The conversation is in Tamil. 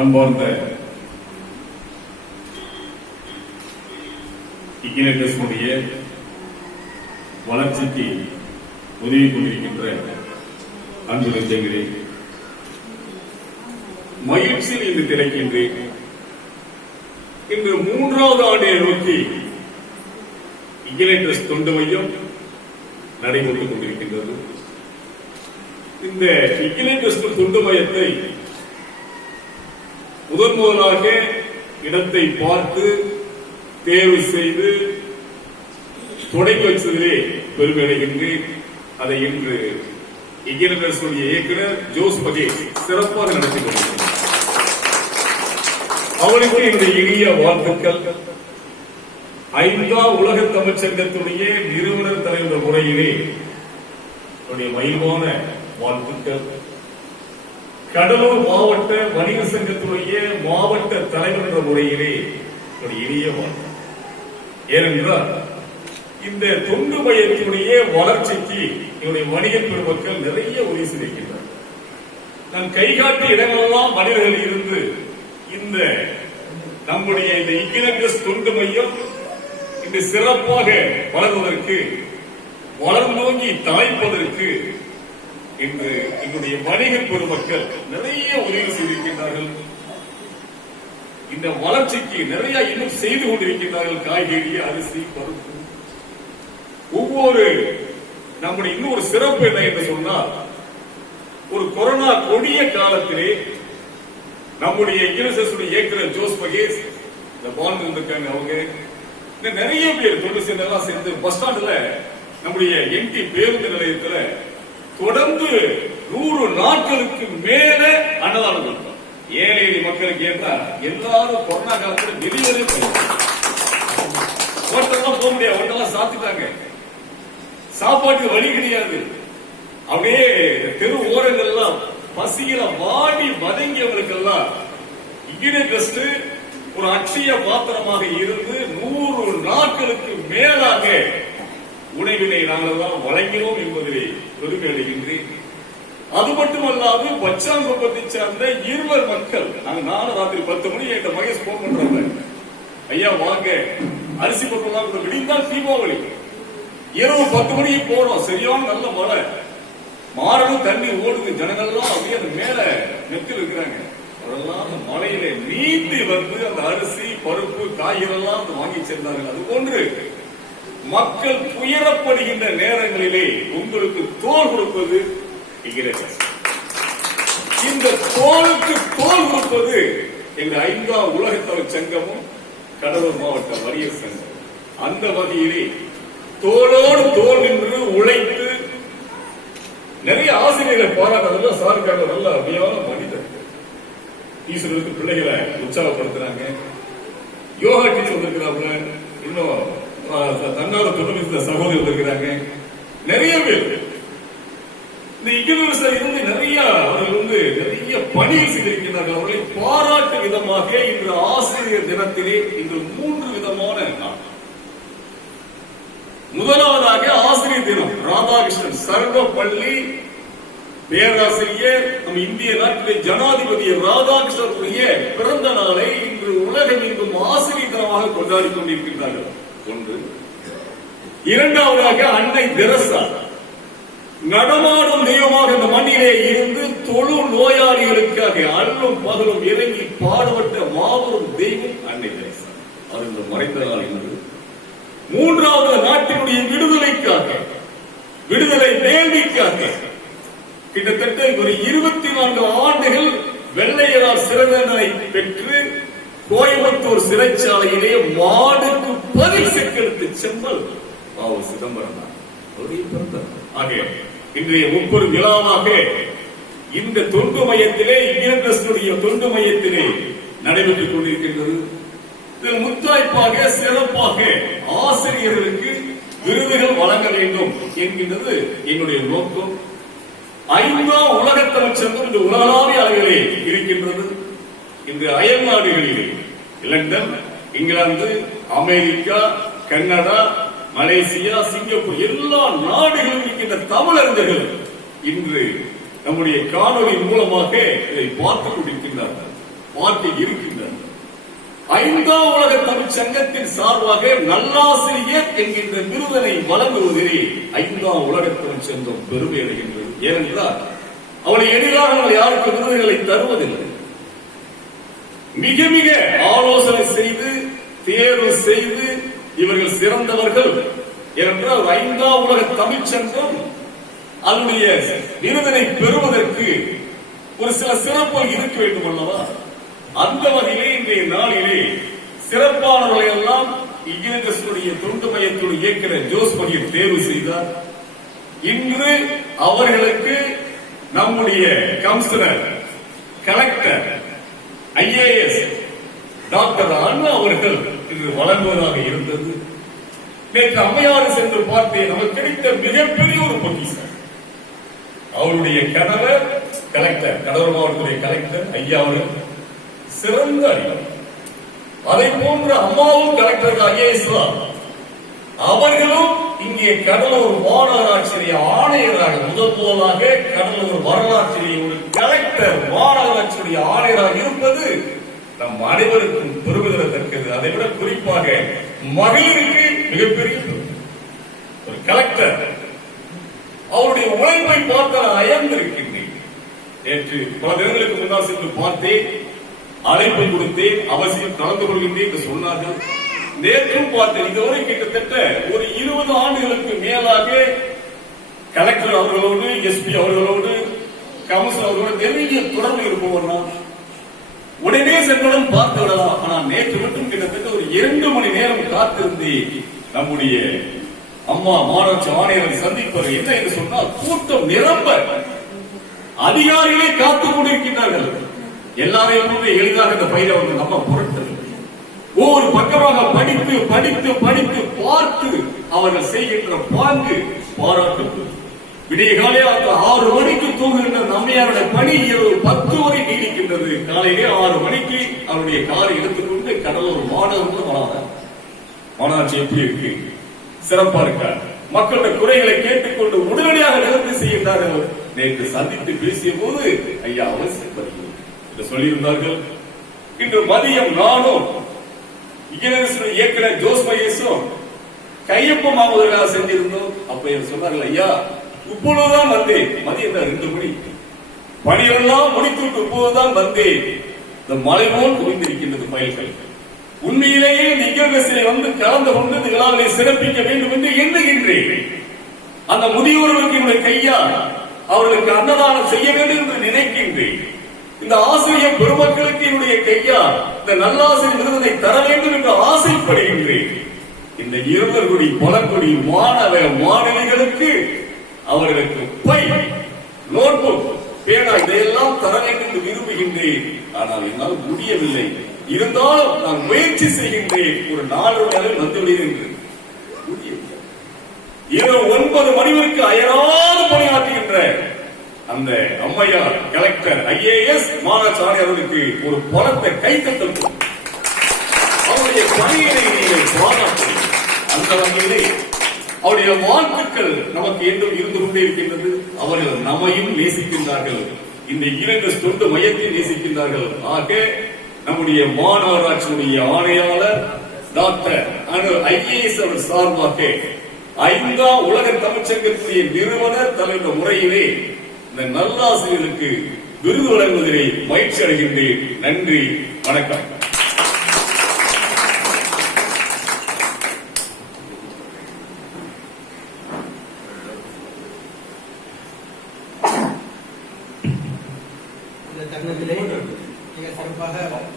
அன்பார்ந்த இக்கினேட்டர்ஸுடைய வளர்ச்சிக்கு உதவி கொண்டிருக்கின்ற அன்பு நெஞ்சங்களே, மகிழ்ச்சியில் இன்று திளைக்கின்றேன். இன்று 3வது ஆண்டை நோக்கி இக்கினேட்டர்ஸ் தொண்டு மையம் நடைபெற்றுக் கொண்டிருக்கின்றது. இந்த இக்கினேட்டர்ஸ் தொண்டு மையத்தை முதலாக இடத்தை பார்த்து தேர்வு செய்து தொடங்கி வச்சதிலே பெருமை அடைகின்றேன். அதை இன்று இக்கினேட்டர்ஸ் இயக்குனர் ஜோஸ் பகேஷ் சிறப்பாக நடத்தி கொண்டிருக்கிறார். அவளுக்கு இந்த இனிய வாழ்த்துக்கள். 5ஆம் உலக தமிழ்ச் சங்கத்துடைய நிறுவனர் தலைவர் முறையிலே மகிழ்வான வாழ்த்துக்கள். கடலூர் மாவட்ட வணிக சங்கத்துடைய மாவட்ட தலைவர் என்ற முறையிலே இனிய வாழ்த்து. ஏனென்றால் இந்த தொண்டு மையத்தினுடைய வளர்ச்சிக்கு என்னுடைய வணிக பெருமக்கள் நிறைய உதவி செய்திருக்கின்றனர். நான் கைகாட்டிய இடங்களெல்லாம் மனிதர்கள் இருந்து இந்த நம்முடைய இந்த இக்கினேட்டர்ஸ் தொண்டு மையம் இன்று சிறப்பாக வளர்வதற்கு வளர்ந்தோங்கி தாய்ப்பதற்கு இன்று எங்களுடைய வணிக பெருமக்கள் நிறைய உதவி செய்திருக்கின்றார்கள். இந்த வளர்ச்சிக்கு நிறைய இன்னும் செய்து கொண்டிருக்கின்றார்கள். காய்கறி, அரிசி, பருப்பு, ஒவ்வொரு நம்முடைய இன்னொரு சிறப்பு என்ன என்று சொன்னால், ஒரு கொரோனா கொடிய காலத்திலே நம்முடைய இயக்குனர் ஜோஸ் பகேஷ் இந்த பாண்ட் இருந்திருக்காங்க. அவங்க நிறைய பேர் தொண்டு சேர்ந்து பஸ் ஸ்டாண்ட்ல நம்முடைய எம்டி பேருந்து நிலையத்தில் தொடர்ந்து 100 நாட்களுக்கு மேல அன்னதானம் கொடுத்தோம். ஏழை மக்களுக்கு ஏற்றா எல்லாரும் கொரோனா காலத்தில் வெளியவே ஹோட்டல்லாம் போக முடியாது. ஹோட்டல்லாம் சாத்திட்டாங்க. சாப்பாட்டுக்கு வழி கிடையாது. அப்படியே தெரு ஓரங்கள் எல்லாம் பசியில வாடி வதங்கியவர்களுக்கு எல்லாம் இக்கினேட்டர்ஸ் ஒரு அட்சய பாத்திரமாக இருந்து 100 நாட்களுக்கு மேலாக உணவினை நாங்கள் வழங்கினோம் என்பதிலே பெருமை அடைகின்றேன். அது மட்டுமல்லாது பச்சாங்குப்பத்தை சார்ந்த 20 மக்கள் நானும் ராத்திரி 10 மணி எங்க மகேஷ் போன் பண்றாங்க, ஐயா வாங்க அரிசி பொருட்கள் விடிந்தால் தீபாவளி இரவு 10 மணிக்கு போறோம். சரியான நல்ல மழை, மாறணும் தண்ணி ஓடுது, ஜனங்கள்லாம் அப்படியே அந்த மேல நெத்தில் இருக்கிறாங்க. அதெல்லாம் அந்த மழையில நீந்தி வந்து அந்த அரிசி, பருப்பு, காய்கறெல்லாம் வாங்கி சென்றார்கள். அது போன்று மக்கள் துயரப்படுகின்ற நேரங்களிலே உங்களுக்கு தோல் கொடுப்பது இக்கினேட்டர்ஸ். இந்த தோலுக்கு தோல் கொடுப்பது எங்க 5ஆம் உலக தமிழ்ச் சங்கமும் கடலூர் மாவட்ட வணிக சங்கம். அந்த வகையிலே தோளோடு தோல் நின்று உழைத்து நிறைய ஆசிரியர்களை பாராட்டுறதுல சாருக்காக நல்ல அருமையான மனிதர். டீச்சர்களுக்கு பிள்ளைகளை உற்சாகப்படுத்துறாங்க. யோகா டீச்சர் வந்திருக்கிறாங்க. இன்னும் தன்னால தொழில் சகோதரி வந்திருக்கிறாங்க. நிறைய பேர் இந்த இக்கினேட்டர்ஸ் இருந்து நிறைய அவர்கள் நிறைய பணிகள் செய்திருக்கிறார்கள். அவர்களை பாராட்டு விதமாக இன்று ஆசிரியர் தினத்திலே இன்று 3 விதமான நாள். முதலாவதாக ஆசிரியர் தினம். ராதாகிருஷ்ணன் சர்வப்பள்ளி பேராசிரியர் நம் இந்திய நாட்டிலே ஜனாதிபதி ராதாகிருஷ்ணனுடைய பிறந்த நாளை இன்று உலகம் எங்கும் ஆசிரியர் தினமாக கொண்டாடி கொண்டிருக்கின்றார்கள். ஒன்று. இரண்டாவதாக அன்னை தெரசா நடமாடும் தெய்வமாக இந்த மண்ணிலே இருந்து தொழு நோயாளிகளுக்காக அல்லும் பகலும் இறங்கி பாடுபட்ட மாபெரும் தெய்வம் அன்னை தெரசா. அது இந்த மறைந்த நாள் இன்று. மூன்றாவது நாட்டினுடைய விடுதலைக்காக, விடுதலை வேள்விக்காக கிட்டத்தட்ட ஒரு 24 ஆண்டுகள் வெள்ளையரால் சிறை தண்டனை பெற்று கோயம்புத்தூர் சிறைச்சாலையிலே மாடுக்கு பதில் செக்கெடுத்து செம்மல் சிதம்பரம் ஆக இன்றைய ஒவ்வொரு விழாவாக இந்த தொண்டு மையத்திலே இக்கினேட்டர்ஸ் தொண்டு மையத்திலே நடைபெற்றுக் கொண்டிருக்கின்றது. இதில் முத்தாய்ப்பாக சிறப்பாக ஆசிரியர்களுக்கு விருதுகள் வழங்க வேண்டும் என்கின்றது என்னுடைய நோக்கம். 5ஆம் உலக தமிழ்ச் சங்கம் இந்த உலகளாவிய அளவிலே இருக்கின்றது. இந்த அயல் நாடுகளிலே London, England, America, Canada, Malaysia, Singapore எல்லா நாடுகளில் இருக்கின்ற தமிழர்கள் இன்று நம்முடைய காணொலி மூலமாக இதை பார்த்துக் கொண்டிருக்கின்றார்கள். வார்த்தை இருக்கின்றது. 5ஆம் உலக தமிழ்ச் சங்கத்தின் சார்பாக நல்லாசிரியர் என்கின்ற விருதனை வழங்குவதிலே 5ஆம் உலக தமிழ்ச் சங்கம் பெருமை அடைகின்றது. ஏனென்றால் அவளை எதிராக நாங்கள் யாருக்கு விருதுகளை தருவதில்லை. மிக மிக ஆலோசனை செய்து தேர்வு செய்து இவர்கள் சிறந்தவர்கள் என்றால் 5ஆம் உலக தமிழ்ச் சங்கம் அதனுடைய விருதினை பெறுவதற்கு ஒரு சில சிறப்புகள் இருக்க வேண்டும் அல்லவா? அந்த வகையிலே இன்றைய நாளிலே சிறப்பானவர்களை எல்லாம் இங்கிலீஷனுடைய தொண்டு மையத்துடைய இயக்குனர் ஜோஸ் மணியை தேர்வு செய்தார். இன்று அவர்களுக்கு நம்முடைய கமிஷனர், கலெக்டர், IAS டாக்டர் அண்ணா அவர்கள் இன்று வழங்குவதாக இருந்தது. நேற்று அம்மையாறு சென்று பார்த்தேன். நமக்கு கிடைத்த மிகப்பெரிய ஒரு பொக்கிஷம். அவருடைய கணவர் கலெக்டர், கடலூர் மாவட்டத்துடைய கலெக்டர் ஐயா அவர்கள் சிறந்த அறிஞர். அதை போன்ற அம்மாவும் கலெக்டர் IAS அவர்களும் இங்கே கடலூர் மாநகராட்சியுடைய ஆணையராக முதலாக கடலூர் வரலாற்றிலே ஒரு கலெக்டர் மாநகராட்சியுடைய ஆணையராக இருப்பது நம் அனைவருக்கும் பெருமிதத்தக்கது. அதை விட குறிப்பாக மகளிருக்கு மிகப்பெரிய ஒரு கலெக்டர் அவருடைய உழைப்பை பார்த்து நான் அயர்ந்திருக்கின்றேன். நேற்று பல தினங்களுக்கு முன்னால் சென்று பார்த்தேன், அழைப்பு கொடுத்தேன், அவசியம் கலந்து கொள்கின்றேன் என்று சொன்னார்கள். நேற்றும் பார்த்தேன். இதுவரை கிட்டத்தட்ட ஒரு 20 ஆண்டுகளுக்கு மேலாக கலெக்டர் அவர்களோடு, SP அவர்களோடு, கமிஷனர் அவர்களோடு நெருங்கிய தொடர்பு இருப்பவர் நான். உடனே சென்றவுடன் பார்த்து விடலாம். ஆனால் நேற்று மட்டும் கிட்டத்தட்ட ஒரு 2 மணி நேரம் காத்திருந்து நம்முடைய அம்மா மாநகராட்சி ஆணையரை சந்திப்பது என்ன என்று சொன்னால் கூட்டம் நிரம்ப அதிகாரிகளே காத்துக் கொண்டிருக்கின்றார்கள். எல்லாரையும் எளிதாக இந்த பயிரை வந்து நம்ம பொருட்கள் ஒவ்வொரு பக்கமாக படித்து படித்து படித்து பார்த்து அவர்கள் செய்கின்ற பாங்கு பாராட்டு. விடிய காலையில் 6 மணிக்கு தூங்குகின்ற நம்மையாருடைய பணி இரவு 10 வரை நீடிக்கின்றது. காலையிலே 6 மணிக்கு அவருடைய காரை எடுத்துக்கொண்டு கடலூர் மாநகரம் வராங்க. மாநகராட்சி எப்படி இருக்கு? சிறப்பா இருக்கார். மக்களுடைய குறைகளை கேட்டுக்கொண்டு உடனடியாக நிவர்த்தி செய்கின்றார்கள். நேற்று சந்தித்து பேசிய போது ஐயா அவசியம் என்று சொல்லியிருந்தார்கள். இன்று மதியம் நானும் இங்கிலீஷ் இயக்குனர் ஜோஸ் மகேஷும் கையொப்பம் ஆகுவதற்காக செஞ்சிருந்தோம். அப்ப சொன்னார்கள், ஐயா இப்பொழுதுதான் வந்தேன். மதியம் 2 மணி பணியெல்லாம் முடித்துவிட்டு இப்போதுதான் வந்தேன். இந்த மலை போல் குவிந்திருக்கின்றது பயல்கள். உண்மையிலேயே நிகழ்ச்சியை வந்து கலந்து கொண்டு இந்த விழாவை சிறப்பிக்க வேண்டும் என்று எண்ணுகின்றேன். அந்த முதியோர்களுக்கு என்னுடைய கையா அவர்களுக்கு அன்னதானம் செய்ய வேண்டும் என்று நினைக்கின்றேன். இந்த ஆசிரியர் பெருமக்களுக்கு என்னுடைய கையா இந்த நல்லாசிரியர் விருதினை தர வேண்டும் என்று ஆசைப்படுகின்றேன். இந்த 2 கோடி பழங்குடி மாணவ மாணவிகளுக்கு அவர்களுக்கு பை, நோட்புக், பேனா இதையெல்லாம் தர வேண்டும் என்று விரும்புகின்றேன். ஆனால் என்னால் முடியவில்லை. இருந்தாலும் நான் முயற்சி செய்கின்றேன். ஒரு 4 நாளில் வந்துவிடுகிறேன் என்று முடியவில்லை. இரவு 9 மணி வரைக்கும் அயராது பணியாற்றுகின்ற அந்த அம்மையார் கலெக்டர் IAS மாநகராட்சி ஆணையர்களுக்கு ஒரு பலத்தை கைத்தட்டல் அவருடைய பணியினை நீங்கள் பாராட்டு. அந்த வகையிலே அவருடைய வாழ்த்துக்கள் நமக்கு என்றும் இருந்து கொண்டே இருக்கின்றது. அவர்கள் நம்மையும் நேசிக்கின்றார்கள். இந்த 2 தொண்டு மையத்தை நேசிக்கின்றார்கள். ஆக நம்முடைய மாநகராட்சியுடைய ஆணையாளர் டாக்டர் IAS அவர் சார்பாக 5ஆம் உலக தமிழ்ச்சங்கத்தினுடைய நிறுவனர் தலைவர் முறையிலே இந்த நல்லாசிரியர்களுக்கு விருது வழங்குவதிலே மகிழ்ச்சி அடைகின்றேன். நன்றி, வணக்கம். இந்த தருணத்திலே மிக சிறப்பாக